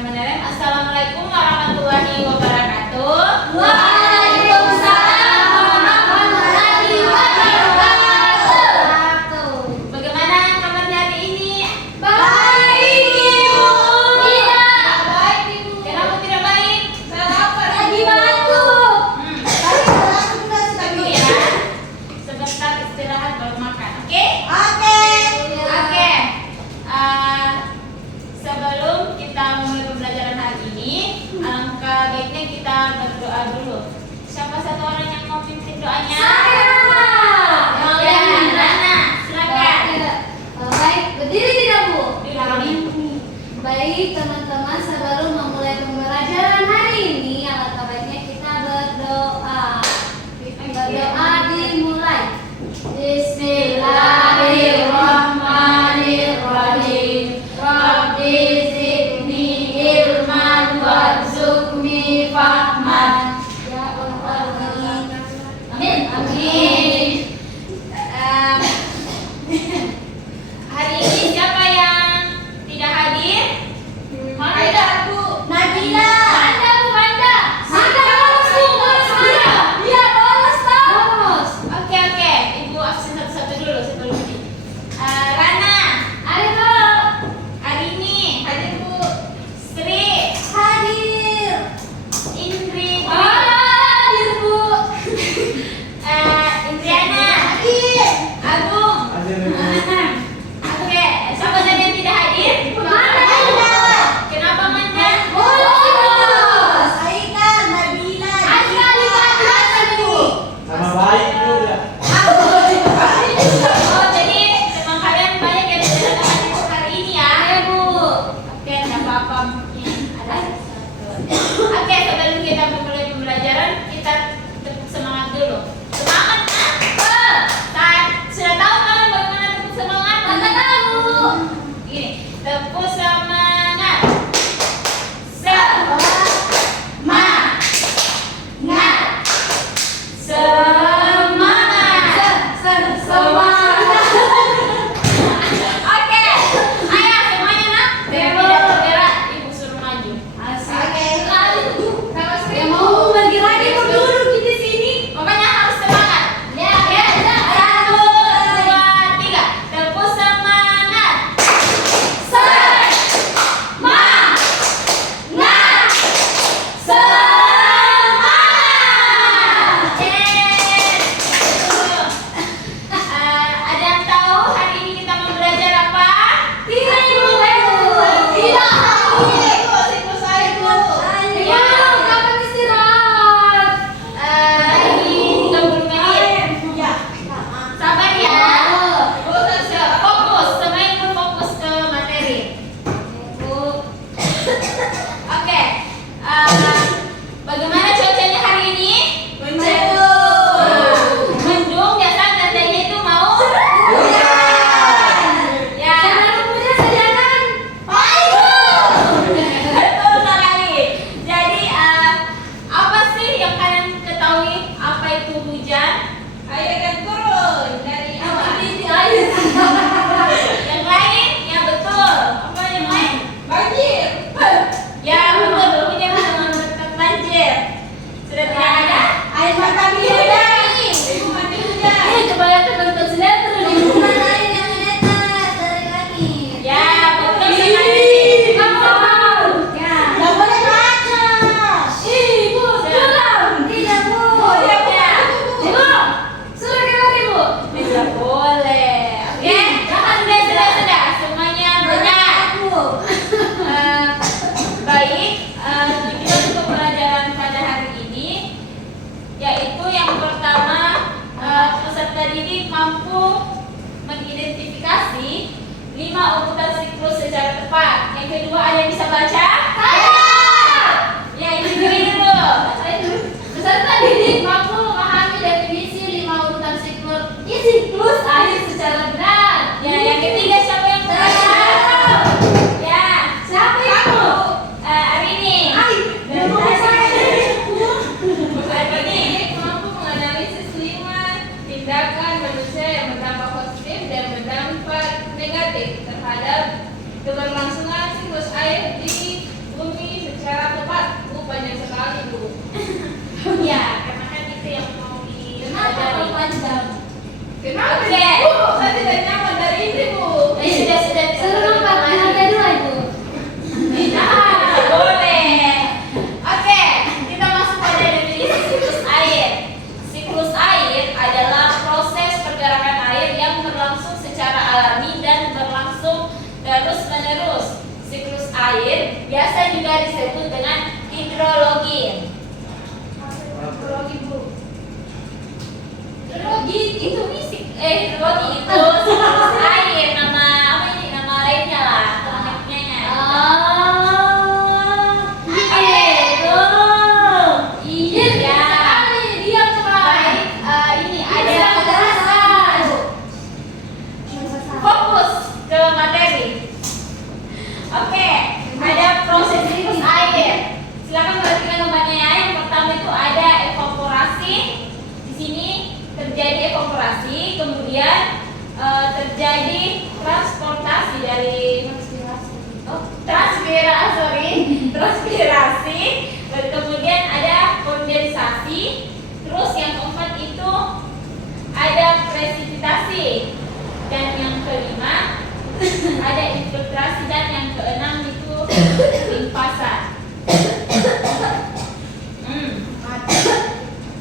Bismillahirrahmanirrahim. Assalamualaikum warahmatullahi wabarakatuh. Waalaikumsalam warahmatullahi wabarakatuh. Bagaimana kabarnya hari ini? Baik, Ibu. Tidak baik, Ibu. Kenapa tidak baik? Saya lapar. Lagi batuk. Tunggu ya. Sebentar istirahat baru makan. Oke? Oke. Sebelum kita memulai pembelajaran hari ini, alangkah baiknya kita berdoa dulu. Siapa satu orang yang mau pimpin doanya? Saya. Ya, Rana, silakan. Baik, berdiri tidak, Bu? Duduk. Baik, teman-teman, sebelum memulai pembelajaran hari ini, alangkah baiknya kita berdoa. Berdoa dimulai. Bismillahirrahmanirrahim. Rabbi zidni ilman warzuqni fahman. Ya Allah. Amin. Amin. Hari ini siapa yang tidak hadir? Ada Bu Nabila. Ada Bu Manda. Ada bolos Bu, bolos dia. Dia bolos bolos. Oke, Ibu absen satu-satu dulu sebelum ini. Rana, Ada Bu. Arini, hadir Bu. Sri, Hadir. Indri, Hadir Bu. Indriana, Hadir. Agung. Oke, siapa saja yang tidak hadir? Manda. Kenapa Manda? Bolos. Aika, Nabila. Aika Bu. Sama baik juga. Oh, jadi teman kalian banyak yang tidak ada hadir hari ini ya? Ya Bu. Oke, nggak apa-apa, mungkin ada satu. Oke, sebelum kita memulai pembelajaran, kita tepuk semangat dulu. Semangat, nak! Sudah tahu kan bagaimana tepuk semangat? Tante tahu. Gini, tepuk semangat. Semangat. Oke, ayo semuanya nak. Biar tidak bergerak, ibu suruh maju. Ya mau bagi lagi mau duduk di sini. Pokoknya harus semangat. Ya, Ya, 1, 2, 3. Tepuk semangat. Semangat. Ada yang tahu hari ini kita mau belajar apa? Tidak Ibu. Tidak. Ya, kapan istirahat? Lagi 30 menit. Sabar ya. Fokus, semua ibu fokus ke materi. Oke. Bagaimana cuacanya hari ini? Mendung, biasa tandanya itu mau? Ya. Saudara punya sajakan. Betul sekali. Jadi apa sih yang kalian ketahui apa itu hujan? Air akan turun dari awan. Yang lain? Ya betul. Apa yang lain? Banjir. Ya betul. Hujan menyebabkan banjir. Sudah tidak ada? Air mata bidadari. Ibu mandi hujan. Kebanyakan bentuk sinetron di rumah air yang menetes dari kaki. Ya betul sekali. Ya. Nggak boleh baca. Ibu, suram. Tidak Bu. Ya. Ibu, suruh keluar Ibu. Tidak boleh. Oke. Sudah. Semuanya benar. Baik, tujuan pembelajaran pada hari ini yaitu yang pertama, peserta didik mampu mengidentifikasi 5 urutan siklus secara tepat. Yang kedua, ada yang bisa baca? Ya, ini dulu. Peserta didik mampu memahami definisi 5 urutan siklus air secara benar. Ya, yang ketiga siapa yang baca? Ya, Siapa itu? Arini. Arini mampu menganalisis 5 tindakan manusia yang berdampak positif dan berdampak negatif terhadap keberlangsungan siklus air Ya, karena kan itu yang mau Kenapa dipelajari. kau panjang? Kenapa Oke. nih, Bu? Saya tidak nyaman dari ini, Bu. Sudah. Seru Pak, lantai 2 itu. Nah, boleh. Oke, kita masuk pada definisi siklus air. Siklus air adalah proses pergerakan air yang berlangsung secara alami dan berlangsung terus-menerus. Siklus air biasa juga disebut dengan hidrologi. Hidrologi, Bu. Hidrologi itu hidrologi itu siklus air, nama apa ini, nama lainnya lah, temannya. Iya sekali, dia Baik, ini ada fokus ke materi. Oke, ada proses siklus air. Silakan perhatikan gambarnya ya. Yang pertama itu ada evaporasi. Di sini terjadi evaporasi, kemudian terjadi transportasi dari transpirasi, dan kemudian ada kondensasi. Terus yang keempat itu ada presipitasi, dan yang kelima ada infiltrasi, dan yang keenam itu limpasan.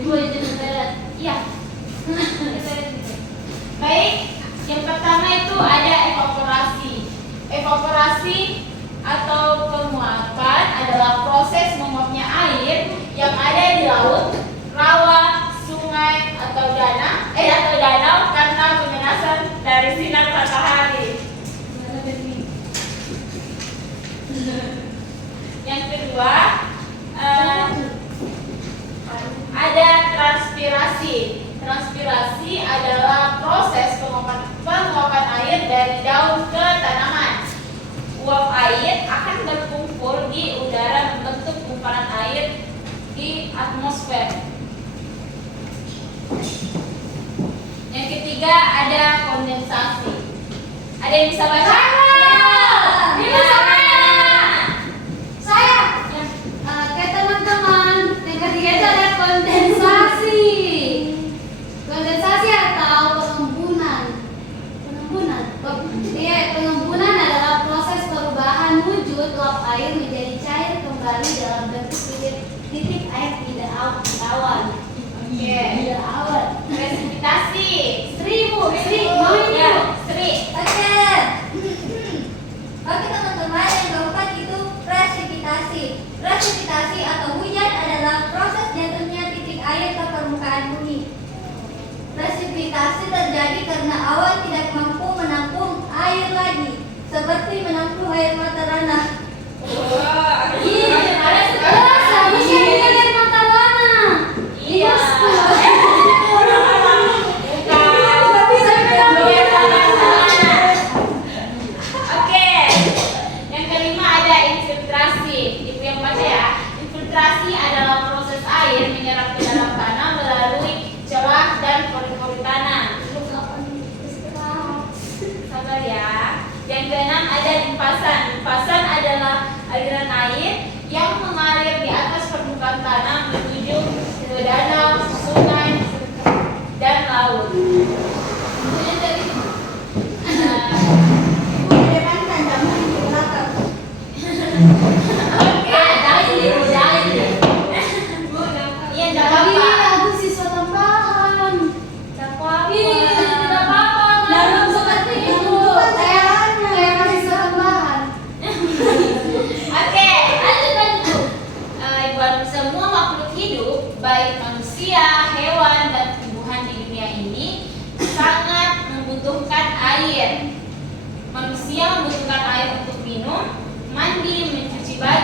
Ibu itu berat. Iya. Baik, yang pertama itu ada evaporasi. Evaporasi atau penguapan adalah proses menguapnya air yang ada di laut, rawa, sungai atau danau karena pemanasan dari sinar matahari. Yang kedua, ada transpirasi. Transpirasi adalah proses penguapan air dari daun ke tanaman. Uap air akan berkumpul di udara membentuk gumpalan air di atmosfer. Yang ketiga ada kondensasi. Ada yang bisa baca? Saya. Oke teman-teman, yang ketiga itu ada kondensasi. Kondensasi atau pengembunan. Pengembunan adalah proses perubahan wujud uap air menjadi cair kembali dalam bentuk titik air tidak awan. Oke. Tidak awan. Presipitasi. Sri mau ini Ya, Bu. Sri. Oke teman-teman, yang keempat itu presipitasi. Presipitasi atau hujan adalah proses jatuhnya titik air ke permukaan bumi. Presipitasi terjadi karena awan tidak mampu menampung air lagi, seperti menampung air mata tanah. Wah, Seharusnya dengan air mata Wana. Iya. Oke. Yang kelima ada infiltrasi. Ibu yang baca ya. Infiltrasi adalah proses air menyerap ke dalam tanah melalui celah dan pori-pori tanah. Sabar ya. Yang keenam ada limpasan. Limpasan adalah aliran air yang mengalir di atas permukaan tanah menuju ke danau, sungai, dan laut. Kemudian dari Ibu di depan dan kamu di belakang. oke, iya, enggak apa-apa. Aku siswa tambahan. Enggak apa-apa. Tidak apa-apa. Dalam seperti itu. Saya masih siswa tambahan. Oke, lanjut. Buat semua makhluk hidup, baik manusia, hewan, dan tumbuhan di dunia ini sangat membutuhkan air. Manusia membutuhkan air untuk minum, mandi, mencuci baju,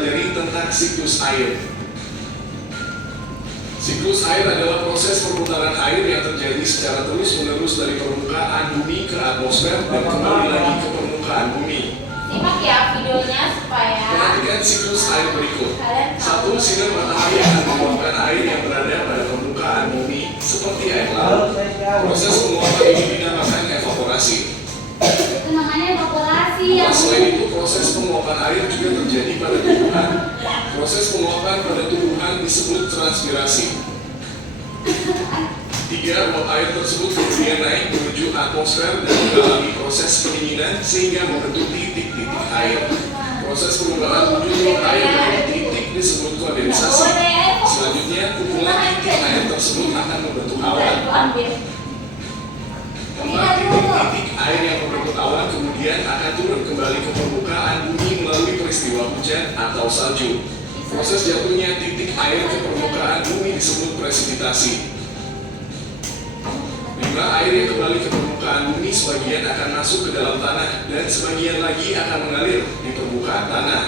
mempelajari tentang siklus air. Siklus air adalah proses perputaran air yang terjadi secara terus-menerus dari permukaan bumi ke atmosfer dan kembali lagi ke permukaan bumi. Simak ya videonya supaya Perhatikan siklus air berikut. kalian tahu. 1. Sinar matahari akan menguapkan air yang berada pada permukaan bumi seperti air laut. Proses penguapan ini dinamakan evaporasi. Itu namanya evaporasi ya. Selain itu, proses penguapan air juga terjadi pada tumbuhan. Proses penguapan pada tumbuhan disebut transpirasi. 3. Uap air tersebut kemudian naik menuju atmosfer dan mengalami proses pendinginan sehingga membentuk titik-titik air. Proses perubahan wujud uap air menjadi titik disebut kondensasi. Selanjutnya, kumpulan titik air tersebut akan membentuk awan. Ambil. 4. Titik-titik air yang membentuk awan kemudian akan turun kembali ke permukaan bumi melalui peristiwa hujan atau salju. Proses jatuhnya titik air ke permukaan bumi disebut presipitasi. 5. Air yang kembali ke permukaan bumi sebagian akan masuk ke dalam tanah dan sebagian lagi akan mengalir di permukaan tanah.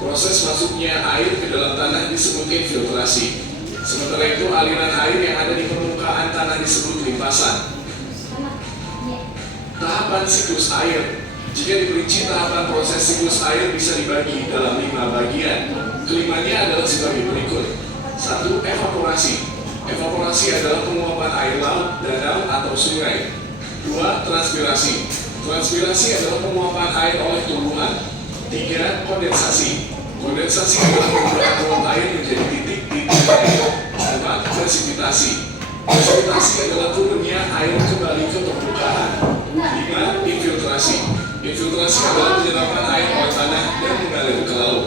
Proses masuknya air ke dalam tanah disebut infiltrasi. Sementara itu, aliran air yang ada di permukaan tanah disebut limpasan. Tahapan siklus air. Jika diperinci, tahapan proses siklus air bisa dibagi dalam 5 bagian. Kelimanya adalah sebagai berikut. 1. Evaporasi. Evaporasi adalah penguapan air laut, danau, atau sungai. 2. Transpirasi. Transpirasi adalah penguapan air oleh tumbuhan. 3. Kondensasi. Kondensasi adalah perubahan uap air menjadi titik-titik air. 4. Presipitasi. Presipitasi adalah turunnya air kembali ke permukaan. 5. Infiltrasi. Infiltrasi adalah penyerapan air oleh tanah dan mengalir ke laut.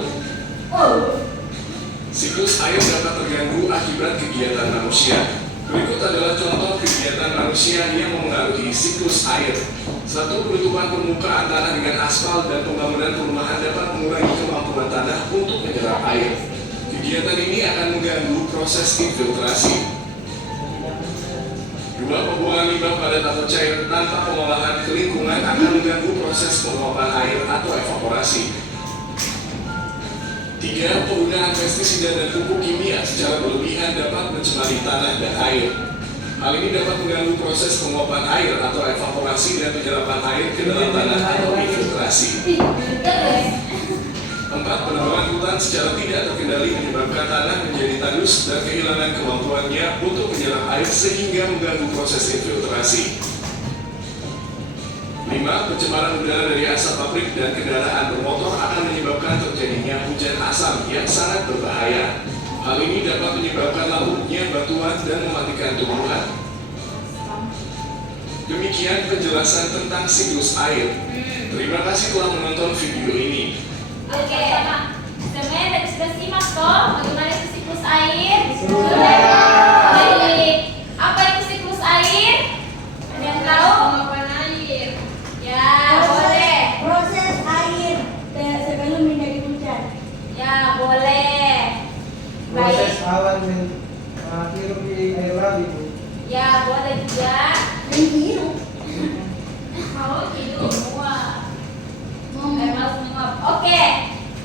Siklus air dapat terganggu akibat kegiatan manusia. Berikut adalah contoh kegiatan manusia yang memengaruhi siklus air. 1. Penutupan permukaan tanah dengan aspal dan pembangunan perumahan dapat mengurangi kemampuan tanah untuk menyerap air. Kegiatan ini akan mengganggu proses infiltrasi. 2. Pembuangan limbah padat atau cair tanpa pengolahan ke lingkungan akan mengganggu proses penguapan air atau evaporasi. 3. Penggunaan pestisida dan pupuk kimia secara berlebihan dapat mencemari tanah dan air. Hal ini dapat mengganggu proses penguapan air atau evaporasi dan penyerapan air ke dalam tanah atau infiltrasi. 4. Penebangan hutan secara tidak terkendali menyebabkan tanah menjadi tandus dan kehilangan kemampuannya untuk menyerap air sehingga mengganggu proses infiltrasi. 5. Pencemaran udara dari asap pabrik dan kendaraan bermotor akan menyebabkan terjadinya hujan asam yang sangat berbahaya. Hal ini dapat menyebabkan lautnya batuan dan mematikan tumbuhan. Demikian penjelasan tentang siklus air. Terima kasih telah menonton video ini. Oke, semuanya sudah simak toh bagaimana itu siklus air? Sudah. Baik. Apa itu siklus air? Ada yang tahu? Penguapan air. Ya, boleh. Proses air sebelum menjadi hujan. Ya, boleh. Proses Baik. awan yang hidup di air laut itu. Ya, boleh juga. Menghirup. Mau hidup semua. Memang menguap. Oke.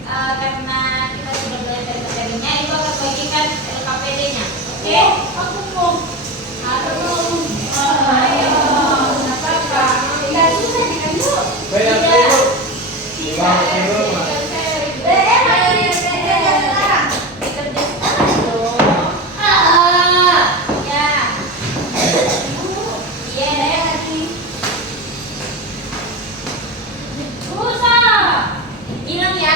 Karena kita sudah belajar materinya, itu akan bagikan LKPD-nya. Oke? Aku mau. Aduh. Ayo. Kenapa, Kak? Tidak susah di kamu. Banyak Tidak. itu. Tidak. Di rumah. Emang kerja sekarang. Bekerja sekarang dong. Ya. Iya deh. Susah. Bilang ya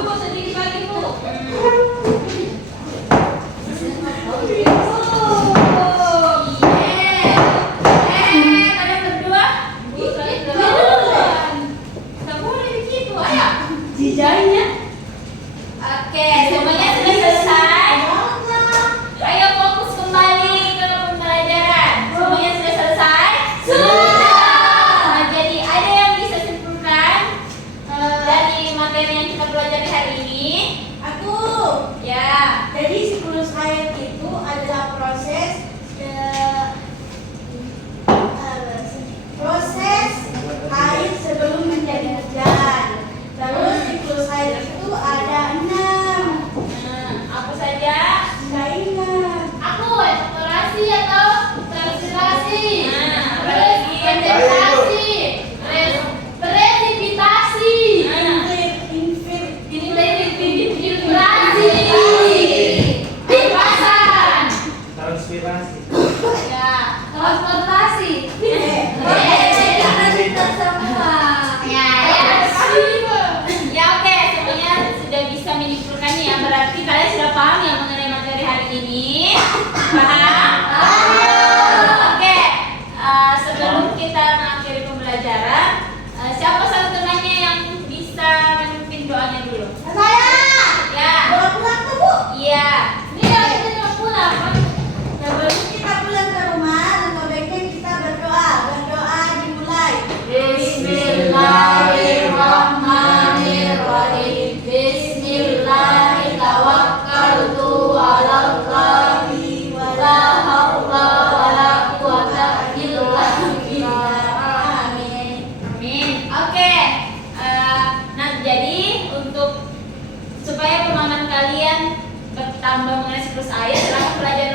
Bu, sedikit lagi, Bu. Kalian berdua? Nggak boleh begitu, ayo. Jijainya. Oke, semuanya sudah selesai. Ayo fokus kembali ke pembelajaran. Semuanya sudah selesai? Nah, jadi ada yang bisa simpulkan dari materi yang kita pelajari hari ini? Aku. Ya. Jadi siklus air itu adalah proses air sebelum menjadi hujan. Terus siklus air itu ada 6. Apa saja? Nggak ingat. Aku evaporasi atau transpirasi. Apa lagi? Kondensasi. Presipitasi. Infiltrasi. Limpasan. Transpirasi. Ya. Transportasi. Jangan kita semua. Ya, oke, semuanya sudah bisa menyimpulkannya ya. Berarti kalian sudah paham ya mengenai materi hari ini? Paham? Oke, sebelum kita mengakhiri pembelajaran, siapa satu temannya yang bisa memimpin doanya dulu? Saya. Ya, Bawa pulang tuh, Bu. iya. Ini kita cuma pulang. Sebelum kita pulang ke rumah, lebih baiknya kita berdoa. Berdoa dimulai. Bismillahirrahmanirrahim. Bismillahirrahmanirrahim. La haula wala quwata illa billah. Amin. Amin. Oke. Nah, jadi untuk supaya pemahaman kalian bertambah mengenai siklus air, silahkan pelajari